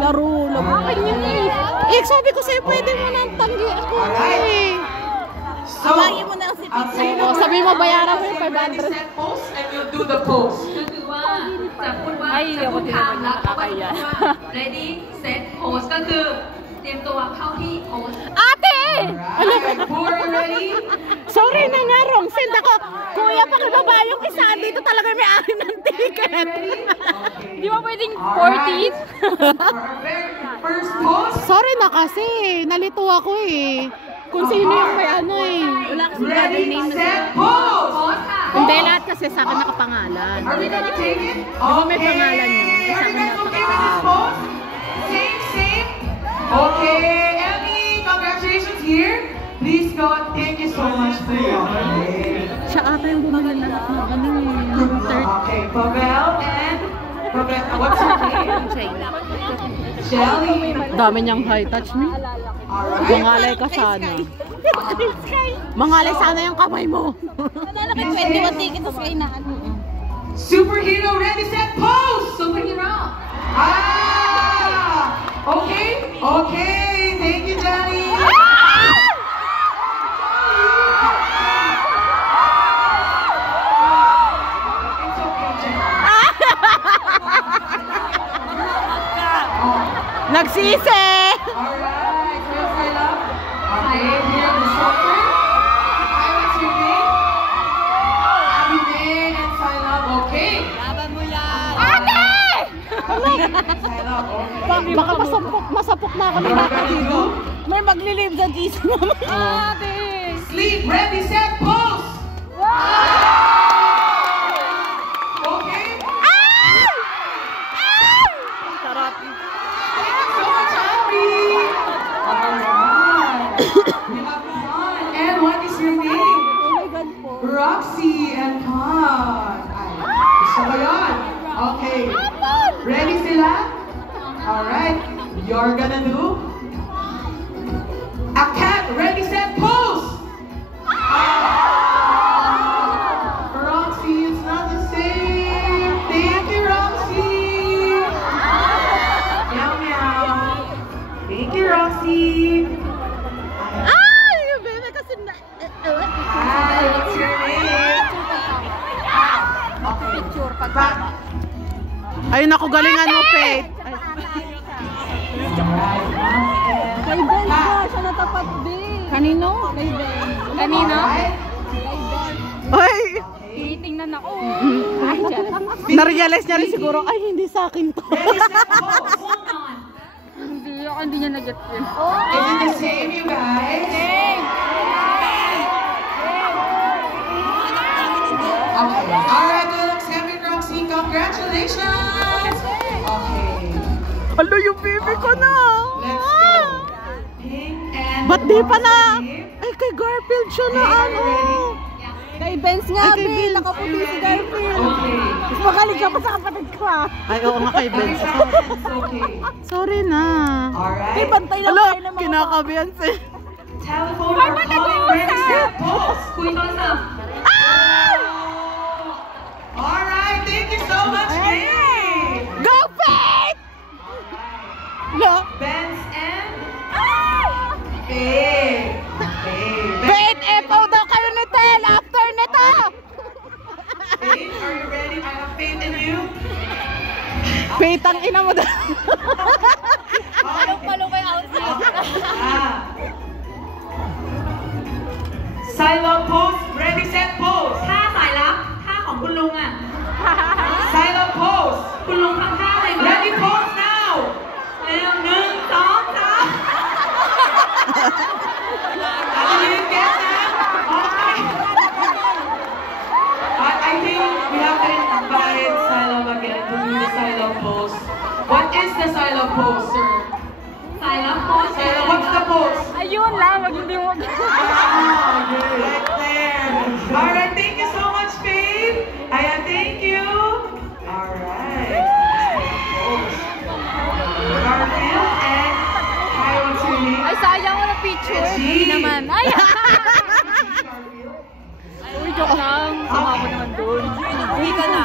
Laro lang. Akin yun eh. Eh, sabi ko sa'yo, pwede mo nang tanggi ako eh. Awagin mo na si Pizza. Sabi mo, bayaran mo yung 500. And you do the pose. ก็คือว่าจะพูดว่าจะพูดคำแล้วก็พูดว่า ready set pose ก็คือเตรียมตัวเข้าที่ pose. Ate! Ready? Sorry na nga, wrong send ako. Kuya, pakibaba yung isa. Dito talaga may akin ng ticket. Di ba pwedeng 14? First pose. Sorry na kasi. Nalito ako eh. Kung sino yung may ano eh. Wala kasi Ready, set, pose! Hindi, lahat kasi sa akin nakapangalan. Are we gonna take it? Di ba may pangalan yun? Sa akin nakapangalan. Same. Okay, Ellie, congratulations here. Please God, thank you so much for your day. Siya ata yung bumili na lahat ng ano third. Okay, Pavel, what's your name? Shelly. Dami niyang high touch niya. Mangalay ka sana. Mangalay sana yung kamay mo. Nanala kayo 21 tickets sa Sky na ano. Superhero, ready, set, pose! Superhero. Okay, thank you, Johnny. It's okay, Johnny. Nagsisi! Alright, where's my love? Okay, here the shoulder. Hi, what's your name? Abby and Silab, okay. Laban mo yan! Ate! Silab, okay. Baka masapok na kami dito. May maglilib sa cheese naman. Ate! Sleep, ready, set, pose! Okay? Sarap. So much, Abby! Alright. You have fun. And what is your name? Oh my God po. Roxy and Con. Ay, gusto ko yun. Okay. Ready sila? Alright. You're gonna do a cat. Ready, set, pose! Roxy, it's not the same. Thank you, Roxy. Meow, meow. Thank you, Roxy. Ay! Yung bebe kasi na... Hi, what's your name? Picture pag... Back. Ayun ako, galingan mo, Faith. Kay Ben ba? Siya natapat, Ben. Kanino? Kay Ben. Kanino? Kay Ben. Ay! Tinitingnan ako. Na-realize niya rin siguro, ay, hindi sa akin to. Hindi niya nag-get yun. Is it the same, you guys? Same! Okay. Alright, Alex, Kevin, Roxy, congratulations! Okay. Alo, yung baby ko na! Let's go. Pink and... Ba't di pa na? Ay, kay Garfield siya na ano. Kay Benz nga, Ben. Nakaputi si Garfield. Okay. Mas magaling ka pa sa kapatid ko ah. Ay, oo nga kay Benz. Okay. Sorry na. Alright. Ay, bantay lang kayo ng mga kinakabihan si... Telephone or calling, ready, set, pose! Kuy Joseph. Alright, thank you so much, Faith! Go, Faith! No. Benz and... Faith! Faith, epo daw kayo ni Tel after nito! Faith, are you ready? I have faith in you. Faith, ang ina mo daw. Palong-palong outfit. Silent pose, ready, set, pose. ท่าสายลับท่าของคุณลุงอ่ะ Silent pose คุณลุงทำท่าอะไร Ready, pose now เร็ว1 2 3 I didn't get that. Okay. I think we have to invite Silent again to do the silent pose. What is the silent pose, sir? Silent pose. Silent, what's the pose? Ayun lang, wag hindi mo. Right there. Alright, thank you so much, Faith. Ayan, thank you. Alright. Garfield and hi, what's your name? Ay, sayang mo na picture. Hindi naman. Ay! Uy, joke lang. Sama mo naman doon. Hindi ka na.